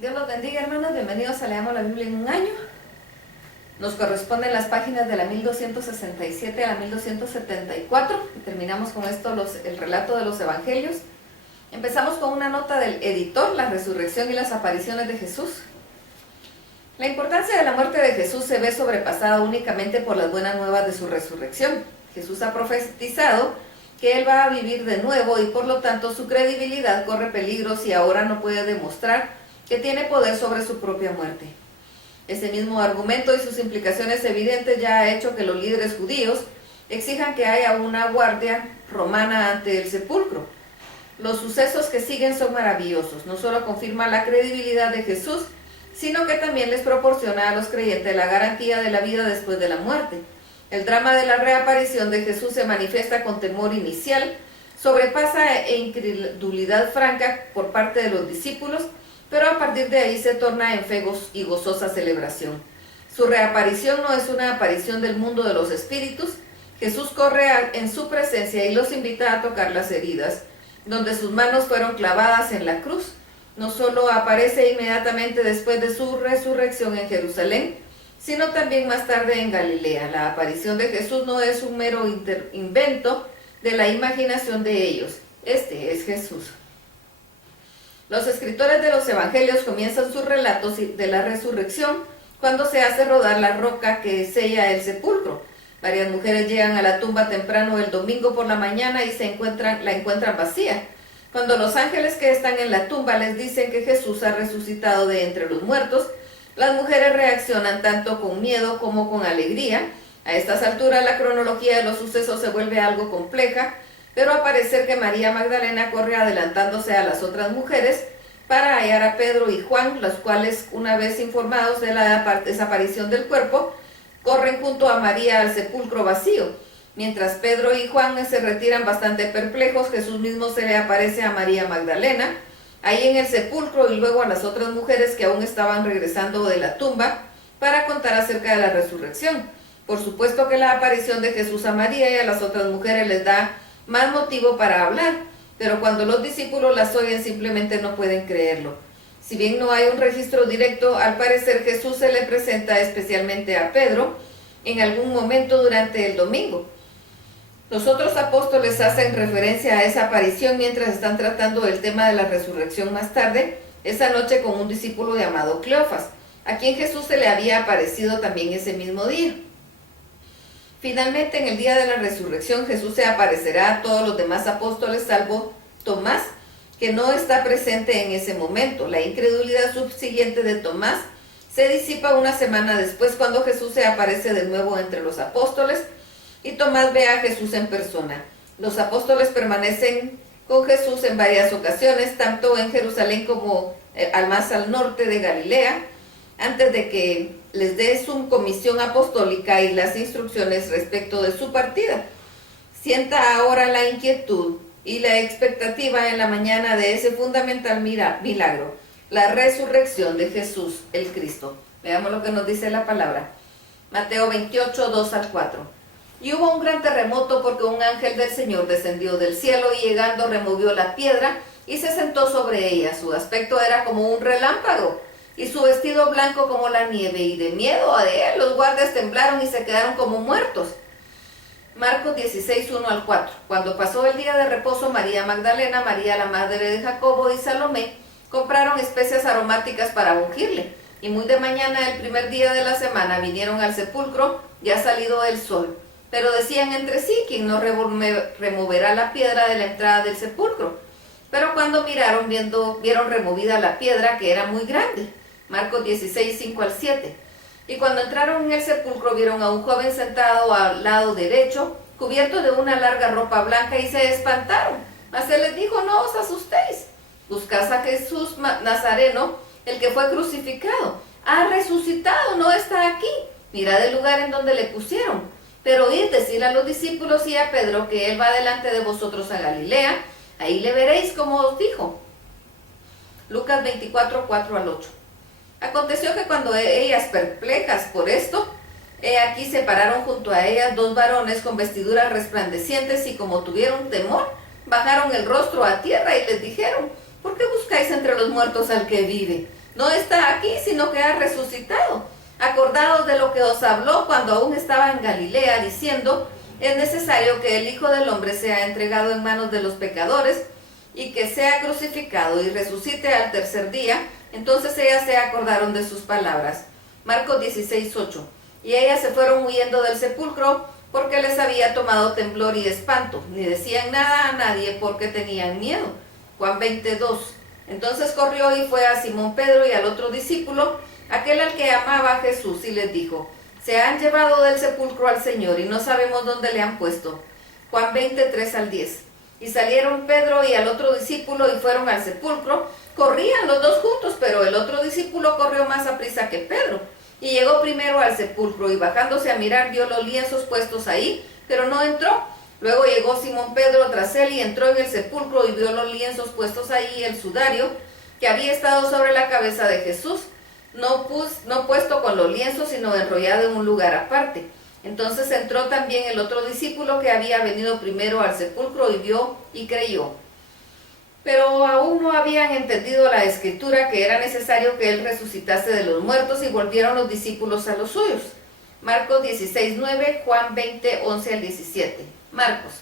Dios los bendiga, hermanos. Bienvenidos a Leamos la Biblia en un año. Nos corresponden las páginas de la 1267 a la 1274. Y terminamos con esto el relato de los evangelios. Empezamos con una nota del editor, la resurrección y las apariciones de Jesús. La importancia de la muerte de Jesús se ve sobrepasada únicamente por las buenas nuevas de su resurrección. Jesús ha profetizado que Él va a vivir de nuevo y por lo tanto su credibilidad corre peligros y ahora no puede demostrar que tiene poder sobre su propia muerte. Ese mismo argumento y sus implicaciones evidentes ya ha hecho que los líderes judíos exijan que haya una guardia romana ante el sepulcro. Los sucesos que siguen son maravillosos. No solo confirman la credibilidad de Jesús, sino que también les proporciona a los creyentes la garantía de la vida después de la muerte. El drama de la reaparición de Jesús se manifiesta con temor inicial, sobrepasa e incredulidad franca por parte de los discípulos, pero a partir de ahí se torna en fe y gozosa celebración. Su reaparición no es una aparición del mundo de los espíritus. Jesús corre en su presencia y los invita a tocar las heridas, donde sus manos fueron clavadas en la cruz. No solo aparece inmediatamente después de su resurrección en Jerusalén, sino también más tarde en Galilea. La aparición de Jesús no es un mero invento de la imaginación de ellos. Este es Jesús. Los escritores de los evangelios comienzan sus relatos de la resurrección cuando se hace rodar la roca que sella el sepulcro. Varias mujeres llegan a la tumba temprano el domingo por la mañana y la encuentran vacía. Cuando los ángeles que están en la tumba les dicen que Jesús ha resucitado de entre los muertos, las mujeres reaccionan tanto con miedo como con alegría. A estas alturas la cronología de los sucesos se vuelve algo compleja, pero al parecer que María Magdalena corre adelantándose a las otras mujeres para hallar a Pedro y Juan, los cuales, una vez informados de la desaparición del cuerpo, corren junto a María al sepulcro vacío. Mientras Pedro y Juan se retiran bastante perplejos, Jesús mismo se le aparece a María Magdalena, ahí en el sepulcro, y luego a las otras mujeres que aún estaban regresando de la tumba para contar acerca de la resurrección. Por supuesto que la aparición de Jesús a María y a las otras mujeres les da más motivo para hablar, pero cuando los discípulos las oyen simplemente no pueden creerlo. Si bien no hay un registro directo, al parecer Jesús se le presenta especialmente a Pedro en algún momento durante el domingo. Los otros apóstoles hacen referencia a esa aparición mientras están tratando el tema de la resurrección más tarde, esa noche con un discípulo llamado Cleofas, a quien Jesús se le había aparecido también ese mismo día. Finalmente, en el día de la resurrección, Jesús se aparecerá a todos los demás apóstoles, salvo Tomás, que no está presente en ese momento. La incredulidad subsiguiente de Tomás se disipa una semana después, cuando Jesús se aparece de nuevo entre los apóstoles y Tomás ve a Jesús en persona. Los apóstoles permanecen con Jesús en varias ocasiones, tanto en Jerusalén como más al norte de Galilea, antes de que les dé su comisión apostólica y las instrucciones respecto de su partida. Sienta ahora la inquietud y la expectativa en la mañana de ese fundamental milagro, la resurrección de Jesús el Cristo. Veamos lo que nos dice la palabra. Mateo 28, 2 al 4. Y hubo un gran terremoto porque un ángel del Señor descendió del cielo y llegando removió la piedra y se sentó sobre ella. Su aspecto era como un relámpago y su vestido blanco como la nieve, y de miedo de él los guardias temblaron y se quedaron como muertos. Marcos 16, 1 al 4. Cuando pasó el día de reposo, María Magdalena, María la madre de Jacobo y Salomé compraron especias aromáticas para ungirle. Y muy de mañana, el primer día de la semana, vinieron al sepulcro, ya salido el sol. Pero decían entre sí: ¿quién no removerá la piedra de la entrada del sepulcro? Pero cuando vieron removida la piedra, que era muy grande. Marcos 16, 5 al 7. Y cuando entraron en el sepulcro, vieron a un joven sentado al lado derecho, cubierto de una larga ropa blanca, y se espantaron. Mas él les dijo: no os asustéis, buscad a Jesús Nazareno, el que fue crucificado. Ha resucitado, no está aquí. Mirad el lugar en donde le pusieron. Pero id, decid a los discípulos y a Pedro que él va delante de vosotros a Galilea, ahí le veréis como os dijo. Lucas 24, 4 al 8. Aconteció que cuando ellas, perplejas por esto, aquí se pararon junto a ellas dos varones con vestiduras resplandecientes, y como tuvieron temor, bajaron el rostro a tierra y les dijeron: ¿por qué buscáis entre los muertos al que vive? no está aquí, sino que ha resucitado. Acordaos de lo que os habló cuando aún estaba en Galilea, diciendo, es necesario que el Hijo del Hombre sea entregado en manos de los pecadores, y que sea crucificado y resucite al tercer día. Entonces ellas se acordaron de sus palabras. Marcos 16:8. Y ellas se fueron huyendo del sepulcro, porque les había tomado temblor y espanto. Ni decían nada a nadie, porque tenían miedo. Juan 20:2. Entonces corrió y fue a Simón Pedro y al otro discípulo, aquel al que amaba a Jesús, y les dijo, se han llevado del sepulcro al Señor, y no sabemos dónde le han puesto. Juan 20:3-10. Y salieron Pedro y al otro discípulo y fueron al sepulcro. Corrían los dos juntos, pero el otro discípulo corrió más aprisa que Pedro. Y llegó primero al sepulcro, y bajándose a mirar vio los lienzos puestos ahí, pero no entró. Luego llegó Simón Pedro tras él y entró en el sepulcro y vio los lienzos puestos ahí y el sudario que había estado sobre la cabeza de Jesús, no puesto con los lienzos, sino enrollado en un lugar aparte. Entonces entró también el otro discípulo que había venido primero al sepulcro y vio y creyó. Pero aún no habían entendido la escritura, que era necesario que él resucitase de los muertos, y volvieron los discípulos a los suyos. Marcos 16:9, Juan 20:11-17. Marcos.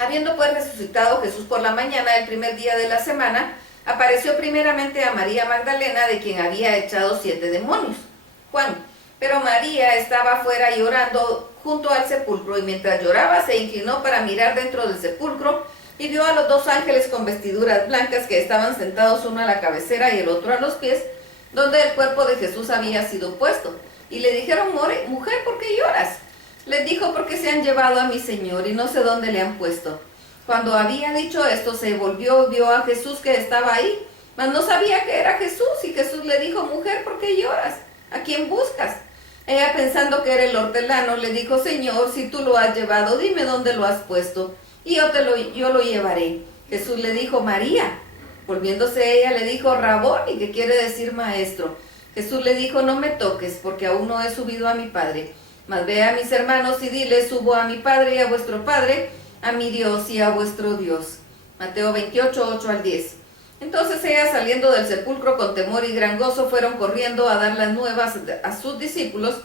Habiendo pues resucitado Jesús por la mañana, el primer día de la semana, apareció primeramente a María Magdalena, de quien había echado 7 demonios. Juan. Pero María estaba afuera llorando junto al sepulcro, y mientras lloraba se inclinó para mirar dentro del sepulcro, y vio a los 2 ángeles con vestiduras blancas que estaban sentados, uno a la cabecera y el otro a los pies, donde el cuerpo de Jesús había sido puesto. Y le dijeron, mujer, ¿por qué lloras? Les dijo, porque se han llevado a mi Señor, y no sé dónde le han puesto. Cuando había dicho esto, se volvió y vio a Jesús que estaba ahí, mas no sabía que era Jesús. Y Jesús le dijo, mujer, ¿por qué lloras? ¿A quién buscas? Ella, pensando que era el hortelano, le dijo, Señor, si tú lo has llevado, dime dónde lo has puesto, y yo lo llevaré. Jesús le dijo, María. Volviéndose ella, le dijo, Raboni, que quiere decir maestro. Jesús le dijo, no me toques, porque aún no he subido a mi Padre. Mas ve a mis hermanos y dile, subo a mi Padre y a vuestro Padre, a mi Dios y a vuestro Dios. Mateo 28:8-10. Entonces ellas, saliendo del sepulcro con temor y gran gozo, fueron corriendo a dar las nuevas a sus discípulos.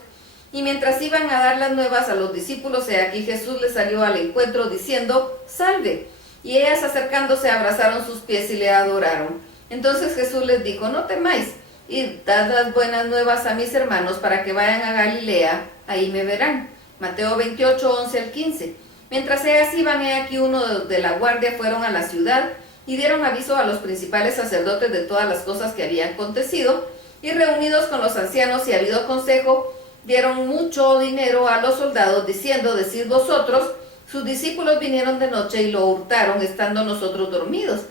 Y mientras iban a dar las nuevas a los discípulos, he aquí Jesús les salió al encuentro diciendo, salve. Y ellas, acercándose, abrazaron sus pies y le adoraron. Entonces Jesús les dijo, no temáis, y dad las buenas nuevas a mis hermanos para que vayan a Galilea, ahí me verán. Mateo 28:11-15. Mientras ellas iban, he aquí uno de la guardia fueron a la ciudad y dieron aviso a los principales sacerdotes de todas las cosas que habían acontecido, y reunidos con los ancianos y habido consejo, dieron mucho dinero a los soldados, diciendo, decid vosotros, sus discípulos vinieron de noche y lo hurtaron, estando nosotros dormidos.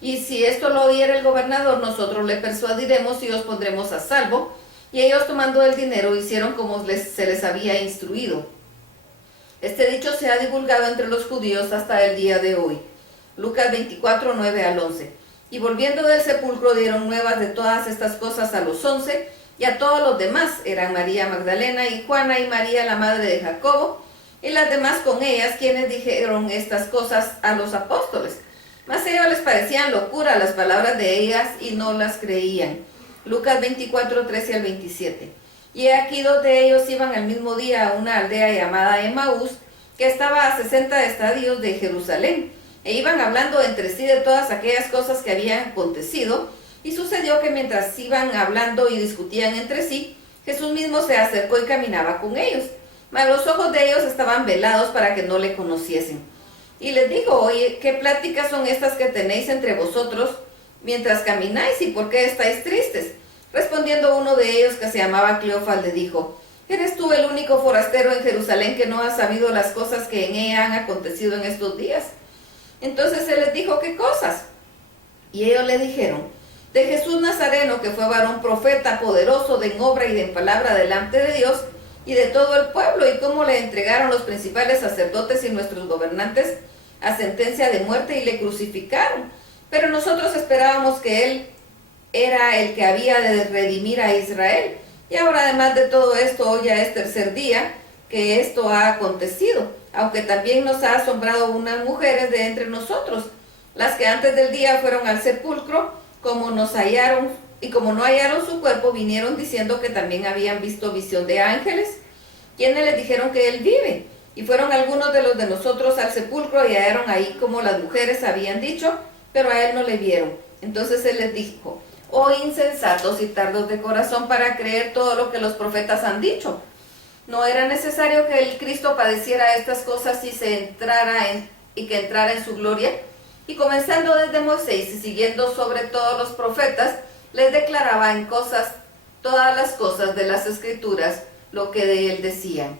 Y si esto lo oyera el gobernador, nosotros le persuadiremos y os pondremos a salvo. Y ellos, tomando el dinero, hicieron como se les había instruido. Este dicho se ha divulgado entre los judíos hasta el día de hoy. Lucas 24:9-11. Y volviendo del sepulcro dieron nuevas de todas estas cosas a los 11 y a todos los demás. Eran María Magdalena y Juana y María la madre de Jacobo, y las demás con ellas, quienes dijeron estas cosas a los apóstoles. Mas a ellos les parecían locura las palabras de ellas, y no las creían. Lucas 24:13-27. Y aquí 2 de ellos iban al mismo día a una aldea llamada Emaús, que estaba a 60 estadios de Jerusalén, e iban hablando entre sí de todas aquellas cosas que habían acontecido. Y sucedió que mientras iban hablando y discutían entre sí, Jesús mismo se acercó y caminaba con ellos. Mas los ojos de ellos estaban velados para que no le conociesen. Y les dijo, oye, ¿qué pláticas son estas que tenéis entre vosotros mientras camináis, y por qué estáis tristes? Respondiendo uno de ellos, que se llamaba Cleofas, le dijo, ¿eres tú el único forastero en Jerusalén que no ha sabido las cosas que en ella han acontecido en estos días? Entonces él les dijo, ¿qué cosas? Y ellos le dijeron, de Jesús Nazareno, que fue varón profeta, poderoso en obra y en palabra delante de Dios y de todo el pueblo, y cómo le entregaron los principales sacerdotes y nuestros gobernantes a sentencia de muerte y le crucificaron. Pero nosotros esperábamos que él era el que había de redimir a Israel. Y ahora, además de todo esto, hoy ya es tercer día que esto ha acontecido, aunque también nos ha asombrado unas mujeres de entre nosotros, las que antes del día fueron al sepulcro, como nos hallaron y como no hallaron su cuerpo, vinieron diciendo que también habían visto visión de ángeles, quienes les dijeron que él vive. Y fueron algunos de los de nosotros al sepulcro y hallaron ahí como las mujeres habían dicho, pero a él no le vieron. Entonces él les dijo: oh insensatos y tardos de corazón para creer todo lo que los profetas han dicho. ¿No era necesario que el Cristo padeciera estas cosas y que entrara en su gloria? Y comenzando desde Moisés y siguiendo sobre todos los profetas, les declaraba en todas las cosas de las Escrituras lo que de él decían.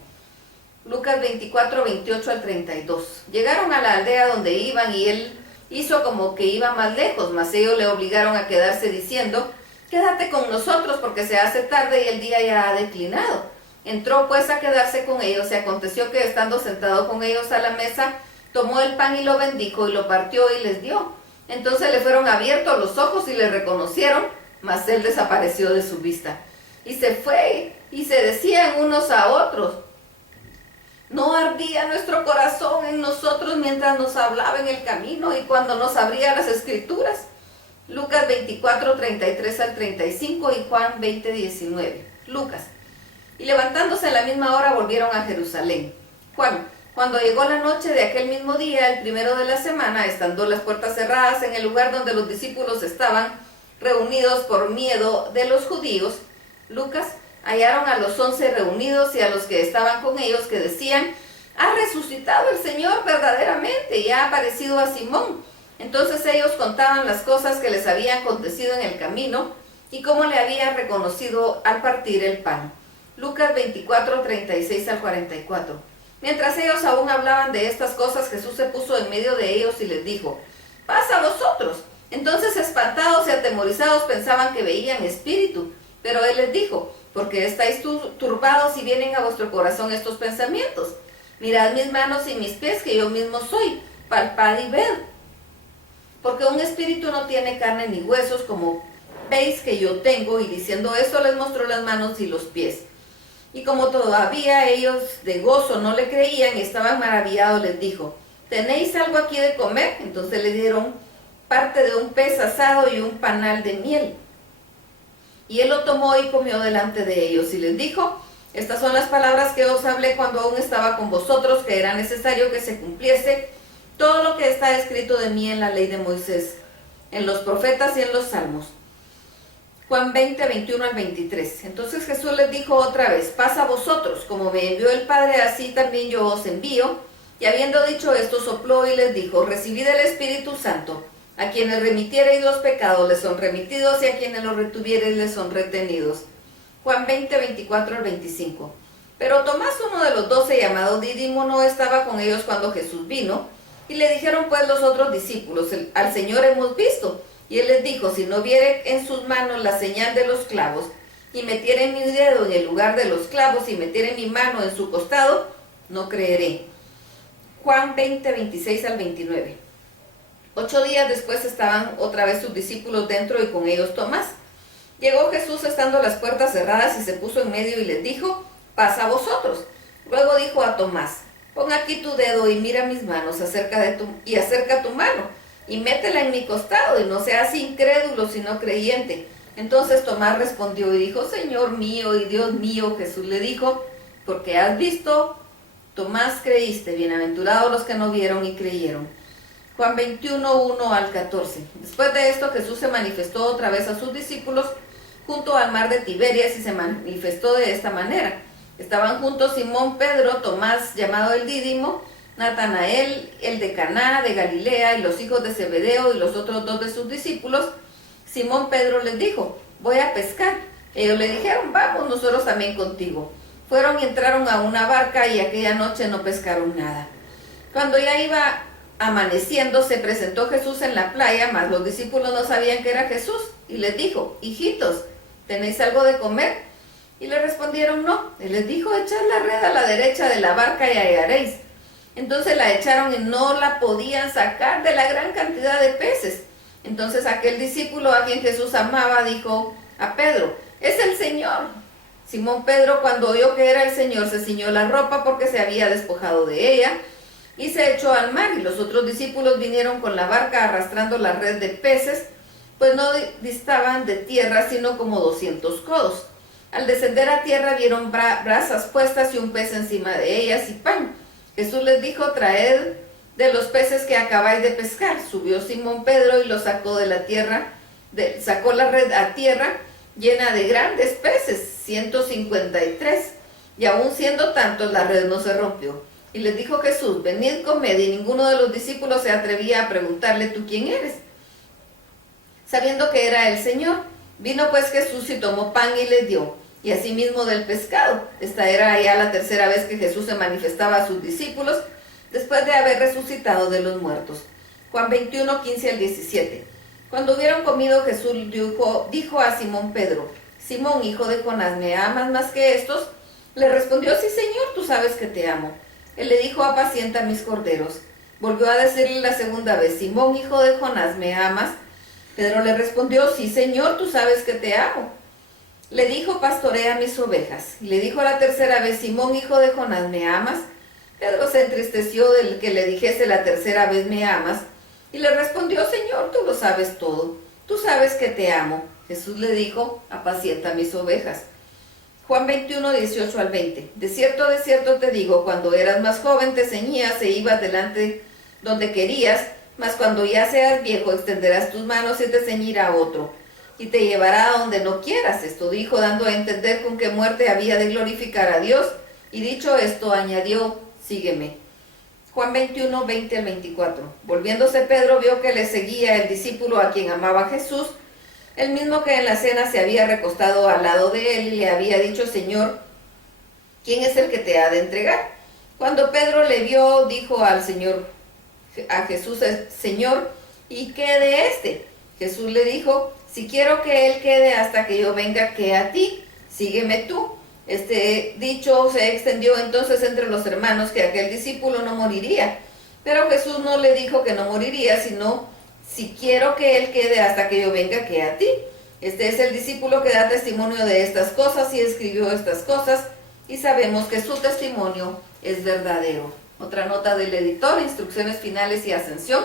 Lucas 24, 28 al 32. Llegaron a la aldea donde iban y él hizo como que iba más lejos, mas ellos le obligaron a quedarse diciendo: quédate con nosotros porque se hace tarde y el día ya ha declinado. Entró pues a quedarse con ellos y aconteció que estando sentado con ellos a la mesa, tomó el pan y lo bendijo y lo partió y les dio. Entonces le fueron abiertos los ojos y le reconocieron, mas él desapareció de su vista. Y se fue y se decían unos a otros: ¿no ardía nuestro corazón en nosotros mientras nos hablaba en el camino y cuando nos abría las Escrituras? Lucas 24, 33 al 35 y Juan 20, 19. Lucas. Y levantándose a la misma hora volvieron a Jerusalén. Juan. Cuando llegó la noche de aquel mismo día, el primero de la semana, estando las puertas cerradas en el lugar donde los discípulos estaban reunidos por miedo de los judíos, Lucas, hallaron a los 11 reunidos y a los que estaban con ellos que decían: ha resucitado el Señor verdaderamente y ha aparecido a Simón. Entonces ellos contaban las cosas que les habían acontecido en el camino y cómo le había reconocido al partir el pan. Lucas 24, 36 al 44. Mientras ellos aún hablaban de estas cosas, Jesús se puso en medio de ellos y les dijo: paz a vosotros. Entonces, espantados y atemorizados, pensaban que veían espíritu. Pero él les dijo: ¿por qué estáis turbados y vienen a vuestro corazón estos pensamientos? Mirad mis manos y mis pies, que yo mismo soy. Palpad y ved. Porque un espíritu no tiene carne ni huesos, como veis que yo tengo. Y diciendo esto, les mostró las manos y los pies. Y como todavía ellos de gozo no le creían y estaban maravillados, les dijo: ¿tenéis algo aquí de comer? Entonces le dieron parte de un pez asado y un panal de miel. Y él lo tomó y comió delante de ellos y les dijo: estas son las palabras que os hablé cuando aún estaba con vosotros, que era necesario que se cumpliese todo lo que está escrito de mí en la ley de Moisés, en los profetas y en los salmos. Juan 20, 21 al 23. Entonces Jesús les dijo otra vez: paz a vosotros, como me envió el Padre, así también yo os envío. Y habiendo dicho esto, sopló y les dijo: recibid el Espíritu Santo. A quienes remitiereis los pecados les son remitidos, y a quienes los retuviereis les son retenidos. Juan 20, 24 al 25. Pero Tomás, uno de los 12, llamado Dídimo, no estaba con ellos cuando Jesús vino. Y le dijeron pues los otros discípulos: al Señor hemos visto. Y él les dijo: si no viere en sus manos la señal de los clavos, y metiere mi dedo en el lugar de los clavos, y metiere mi mano en su costado, no creeré. Juan 20, 26 al 29. 8 días después estaban otra vez sus discípulos dentro y con ellos Tomás. Llegó Jesús estando las puertas cerradas y se puso en medio y les dijo: paz a vosotros. Luego dijo a Tomás: pon aquí tu dedo y mira mis manos, acerca tu mano y métela en mi costado, y no seas incrédulo sino creyente. Entonces Tomás respondió y dijo: Señor mío y Dios mío. Jesús le dijo: porque has visto, Tomás, creíste. Bienaventurados los que no vieron y creyeron. Juan 21, 1 al 14. Después de esto, Jesús se manifestó otra vez a sus discípulos junto al mar de Tiberias y se manifestó de esta manera. Estaban juntos Simón Pedro, Tomás llamado el Dídimo, Natanael, el de Caná de Galilea, y los hijos de Zebedeo y los otros 2 de sus discípulos. Simón Pedro les dijo: voy a pescar. Ellos le dijeron: vamos nosotros también contigo. Fueron y entraron a una barca y aquella noche no pescaron nada. Cuando ya iba amaneciendo, se presentó Jesús en la playa, mas los discípulos no sabían que era Jesús, y les dijo: hijitos, ¿tenéis algo de comer? Y le respondieron: no. Él les dijo: echad la red a la derecha de la barca y hallaréis. Entonces la echaron y no la podían sacar de la gran cantidad de peces. Entonces aquel discípulo a quien Jesús amaba dijo a Pedro: es el Señor. Simón Pedro, cuando oyó que era el Señor, se ciñó la ropa porque se había despojado de ella y se echó al mar. Y los otros discípulos vinieron con la barca arrastrando la red de peces, pues no distaban de tierra sino como 200 codos. Al descender a tierra vieron brasas puestas y un pez encima de ellas y pan. Jesús les dijo: traed de los peces que acabáis de pescar. Subió Simón Pedro y lo sacó de la tierra, sacó la red a tierra llena de grandes peces, 153, y aún siendo tantos la red no se rompió. Y les dijo Jesús: venid, comed. Y ninguno de los discípulos se atrevía a preguntarle: ¿tú quién eres?, sabiendo que era el Señor. Vino pues Jesús y tomó pan y les dio, y asimismo del pescado. Esta era ya la tercera vez que Jesús se manifestaba a sus discípulos después de haber resucitado de los muertos. Juan 21, 15 al 17. Cuando hubieron comido, Jesús dijo a Simón Pedro: Simón, hijo de Jonás, ¿me amas más que estos? Le respondió: sí, Señor, tú sabes que te amo. Él le dijo: apacienta mis corderos. Volvió a decirle la segunda vez: Simón, hijo de Jonás, ¿me amas? Pedro le respondió: sí, Señor, tú sabes que te amo. Le dijo: pastorea mis ovejas. Y le dijo la tercera vez: Simón, hijo de Jonás, ¿me amas? Pedro se entristeció del que le dijese la tercera vez: ¿me amas? Y le respondió: Señor, tú lo sabes todo. Tú sabes que te amo. Jesús le dijo: apacienta mis ovejas. Juan 21, 18 al 20. De cierto te digo, cuando eras más joven te ceñías e ibas delante donde querías, mas cuando ya seas viejo extenderás tus manos y te ceñirá otro, y te llevará a donde no quieras. Esto dijo, dando a entender con qué muerte había de glorificar a Dios. Y dicho esto, añadió: sígueme. Juan 21, 20 al 24. Volviéndose Pedro vio que le seguía el discípulo a quien amaba Jesús, el mismo que en la cena se había recostado al lado de él, y le había dicho: Señor, ¿quién es el que te ha de entregar? Cuando Pedro le vio, dijo a Jesús: Señor, ¿y qué de este? Jesús le dijo: si quiero que él quede hasta que yo venga, ¿qué a ti? Sígueme tú. Este dicho se extendió entonces entre los hermanos que aquel discípulo no moriría. Pero Jesús no le dijo que no moriría, sino: si quiero que él quede hasta que yo venga, ¿qué a ti? Este es el discípulo que da testimonio de estas cosas y escribió estas cosas, y sabemos que su testimonio es verdadero. Otra nota del editor: instrucciones finales y ascensión.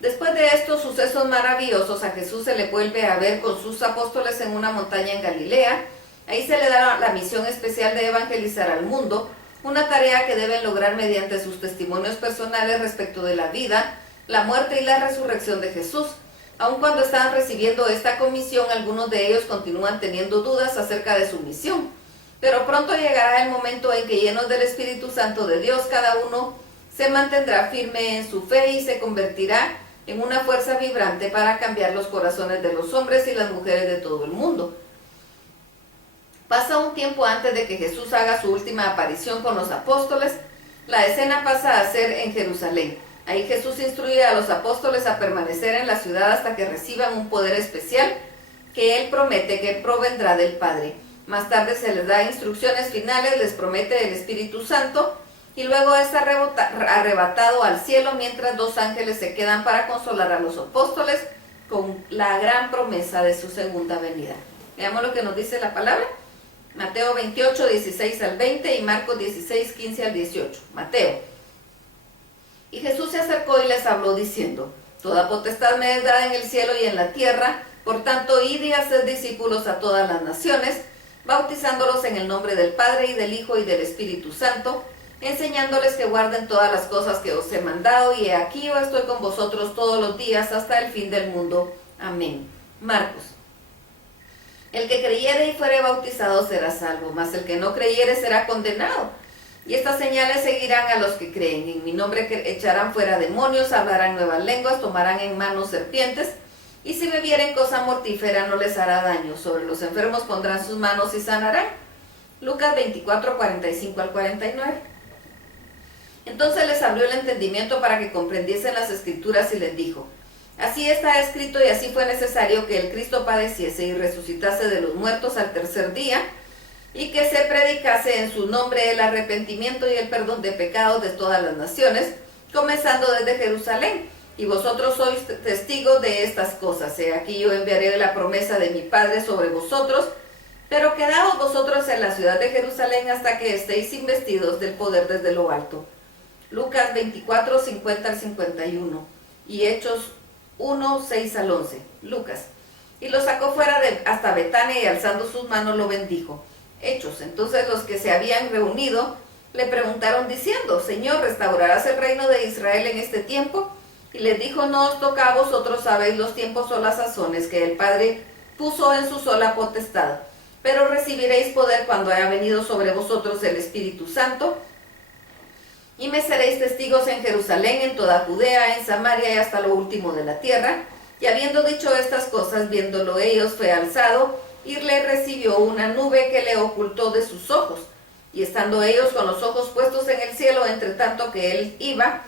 Después de estos sucesos maravillosos, a Jesús se le vuelve a ver con sus apóstoles en una montaña en Galilea. Ahí se le da la misión especial de evangelizar al mundo, una tarea que deben lograr mediante sus testimonios personales respecto de la vida, la muerte y la resurrección de Jesús. Aun cuando están recibiendo esta comisión, algunos de ellos continúan teniendo dudas acerca de su misión. Pero pronto llegará el momento en que, llenos del Espíritu Santo de Dios, cada uno se mantendrá firme en su fe y se convertirá en una fuerza vibrante para cambiar los corazones de los hombres y las mujeres de todo el mundo. Pasa un tiempo antes de que Jesús haga su última aparición con los apóstoles. La escena pasa a ser en Jerusalén. Ahí Jesús instruye a los apóstoles a permanecer en la ciudad hasta que reciban un poder especial que Él promete que provendrá del Padre. Más tarde se les da instrucciones finales, les promete el Espíritu Santo, y luego es arrebatado al cielo, mientras dos ángeles se quedan para consolar a los apóstoles con la gran promesa de su segunda venida. Veamos lo que nos dice la palabra. Mateo 28, 16 al 20 y Marcos 16, 15 al 18. Mateo. Y Jesús se acercó y les habló diciendo: toda potestad me es dada en el cielo y en la tierra, por tanto id y haced discípulos a todas las naciones, bautizándolos en el nombre del Padre y del Hijo y del Espíritu Santo, enseñándoles que guarden todas las cosas que os he mandado, y he aquí yo estoy con vosotros todos los días hasta el fin del mundo. Amén. Marcos. El que creyere y fuere bautizado será salvo, mas el que no creyere será condenado. Y estas señales seguirán a los que creen. En mi nombre echarán fuera demonios, hablarán nuevas lenguas, tomarán en manos serpientes, y si bebieren cosa mortífera no les hará daño. Sobre los enfermos pondrán sus manos y sanarán. Lucas 24, 45 al 49. Entonces les abrió el entendimiento para que comprendiesen las Escrituras y les dijo: así está escrito y así fue necesario que el Cristo padeciese y resucitase de los muertos al tercer día, y que se predicase en su nombre el arrepentimiento y el perdón de pecados de todas las naciones, comenzando desde Jerusalén. Y vosotros sois testigos de estas cosas. He aquí yo enviaré la promesa de mi Padre sobre vosotros, pero quedaos vosotros en la ciudad de Jerusalén hasta que estéis investidos del poder desde lo alto. Lucas 24, 50 al 51 y Hechos 1, 6 al 11. Lucas. Y lo sacó fuera hasta Betania y alzando sus manos lo bendijo. Hechos. Entonces los que se habían reunido le preguntaron diciendo: Señor, ¿restaurarás el reino de Israel en este tiempo? Y les dijo: no os toca a vosotros, sabéis los tiempos o las sazones que el Padre puso en su sola potestad. Pero recibiréis poder cuando haya venido sobre vosotros el Espíritu Santo, y me seréis testigos en Jerusalén, en toda Judea, en Samaria y hasta lo último de la tierra. Y habiendo dicho estas cosas, viéndolo ellos, fue alzado, y le recibió una nube que le ocultó de sus ojos. Y estando ellos con los ojos puestos en el cielo, entre tanto que él iba,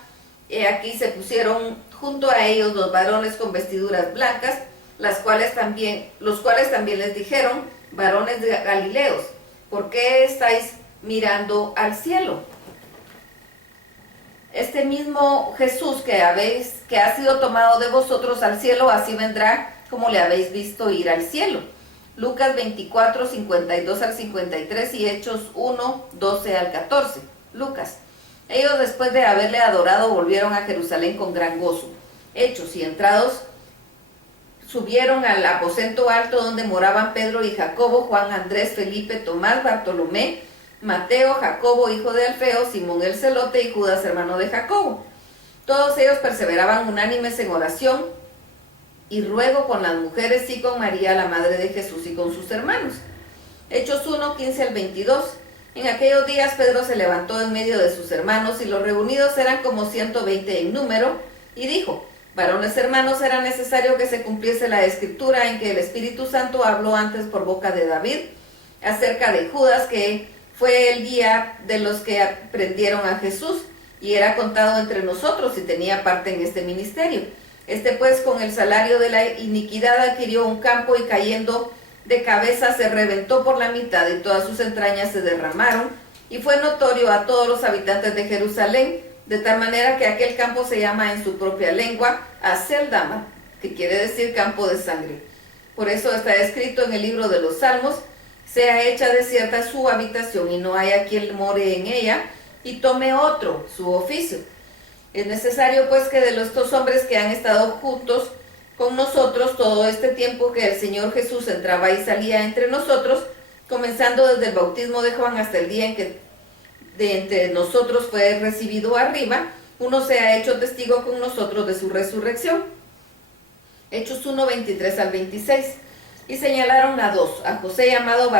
aquí se pusieron junto a ellos 2 varones con vestiduras blancas, los cuales también les dijeron: varones de Galileos, ¿por qué estáis mirando al cielo? Este mismo Jesús que ha sido tomado de vosotros al cielo, así vendrá como le habéis visto ir al cielo. Lucas 24, 52 al 53 y Hechos 1, 12 al 14. Lucas. Ellos, después de haberle adorado, volvieron a Jerusalén con gran gozo. Hechos. Y entrados, subieron al aposento alto donde moraban Pedro y Jacobo, Juan, Andrés, Felipe, Tomás, Bartolomé, Mateo, Jacobo, hijo de Alfeo, Simón el celote y Judas, hermano de Jacobo. Todos ellos perseveraban unánimes en oración y ruego con las mujeres y con María, la madre de Jesús, y con sus hermanos. Hechos 1, 15 al 22. En aquellos días Pedro se levantó en medio de sus hermanos, y los reunidos eran como 120 en número, y dijo: varones hermanos, era necesario que se cumpliese la escritura en que el Espíritu Santo habló antes por boca de David acerca de Judas, que fue el guía de los que prendieron a Jesús, y era contado entre nosotros y tenía parte en este ministerio. Este pues, con el salario de la iniquidad, adquirió un campo, y cayendo de cabeza se reventó por la mitad, y todas sus entrañas se derramaron, y fue notorio a todos los habitantes de Jerusalén, de tal manera que aquel campo se llama en su propia lengua Aceldama, que quiere decir campo de sangre. Por eso está escrito en el libro de los Salmos: sea hecha desierta su habitación, y no haya quien more en ella, y tome otro su oficio. Es necesario pues que de estos hombres que han estado juntos con nosotros todo este tiempo que el Señor Jesús entraba y salía entre nosotros, comenzando desde el bautismo de Juan hasta el día en que de entre nosotros fue recibido arriba, uno se ha hecho testigo con nosotros de su resurrección. Hechos 1, 23 al 26. Y señalaron a 2, a José llamado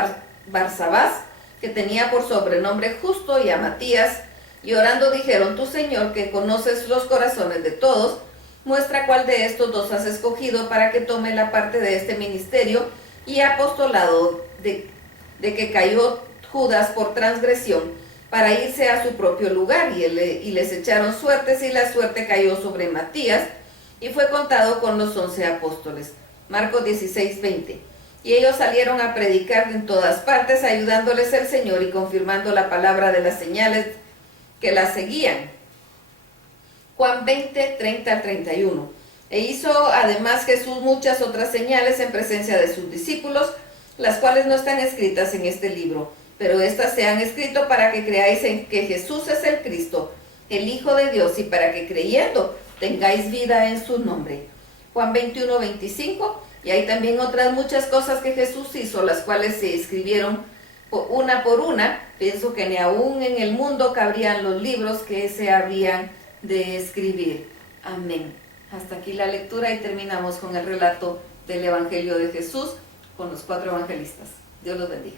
Barsabás, que tenía por sobrenombre Justo, y a Matías, y orando dijeron: tú, Señor, que conoces los corazones de todos, muestra cuál de estos 2 has escogido para que tome la parte de este ministerio y apostolado de que cayó Judas por transgresión, para irse a su propio lugar. Y les echaron suertes, y la suerte cayó sobre Matías, y fue contado con los 11 apóstoles. Marcos 16, 20. Y ellos salieron a predicar en todas partes, ayudándoles el Señor y confirmando la palabra de las señales que la seguían. Juan 20, 30 al 31. E hizo además Jesús muchas otras señales en presencia de sus discípulos, las cuales no están escritas en este libro, pero estas se han escrito para que creáis en que Jesús es el Cristo, el Hijo de Dios, y para que creyendo tengáis vida en su nombre. Juan 21, 25. Y hay también otras muchas cosas que Jesús hizo, las cuales se escribieron una por una. Pienso que ni aún en el mundo cabrían los libros que se habrían de escribir. Amén. Hasta aquí la lectura, y terminamos con el relato del Evangelio de Jesús con los 4 evangelistas. Dios los bendiga.